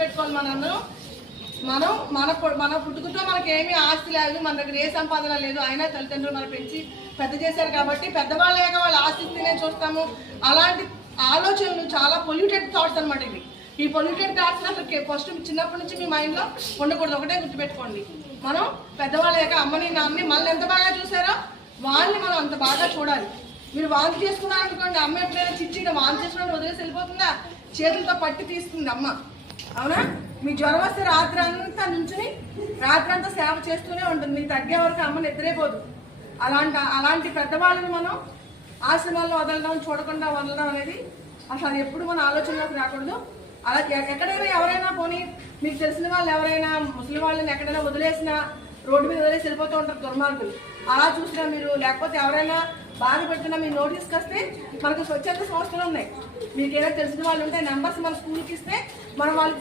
గుర్తుపెట్టుకోవాలి. మనం మన పుట్టుకతో మనకి ఏమీ ఆస్తి లేదు, మన దగ్గర ఏ సంపాదన లేదు, అయినా తల్లిదండ్రులు మనం పెంచి పెద్ద చేశారు కాబట్టి పెద్దవాళ్ళేగా వాళ్ళు ఆస్తిస్తేనే చూస్తాము. అలాంటి ఆలోచనలు చాలా పొల్యూటెడ్ థాట్స్ అనమాట. ఈ పొల్యూటెడ్ థాట్స్ అసలు ఫస్ట్ చిన్నప్పటి నుంచి మీ మైండ్లో ఉండకూడదు. ఒకటే గుర్తుపెట్టుకోండి, మనం పెద్దవాళ్ళేగా అమ్మని నాన్నని మనల్ని ఎంత బాగా చూసారో వాళ్ళని మనం అంత బాగా చూడాలి. మీరు వాంతి చేసుకున్నారు అనుకోండి, అమ్మ ఎప్పుడైనా చిచ్చిగా వాంతి చేసుకుని వదిలేసి వెళ్ళిపోతుందా? చేతులతో పట్టి తీస్తుంది అమ్మ, అవునా? మీ జ్వరం వస్తే రాత్రి అంతా నుంచుని రాత్రి అంతా సేవ చేస్తూనే ఉంటుంది. మీకు తగ్గే వరకు అమ్మ నిద్రైపోదు. అలాంటి పెద్దవాళ్ళని మనం ఆశ్రమాల్లో చూడకుండా వదలడం అనేది అసలు ఎప్పుడు మన ఆలోచనలోకి రాకూడదు. అలా ఎక్కడైనా ఎవరైనా పోనీ మీకు తెలిసిన వాళ్ళు ఎవరైనా ముసలి వాళ్ళని ఎక్కడైనా వదిలేసినా రోడ్డు మీద వదిలేసి వెళ్ళిపోతూ ఉంటారు దుర్మార్గులు. అలా చూసినా మీరు, లేకపోతే ఎవరైనా బాధ పెట్టినా మీ నోటీస్కి వస్తే మనకు స్వచ్ఛంద సంస్థలు ఉన్నాయి. మీకు ఏదైనా తెలిసిన వాళ్ళు ఉంటే నెంబర్స్ మన స్కూల్కి ఇస్తే మనం వాళ్ళు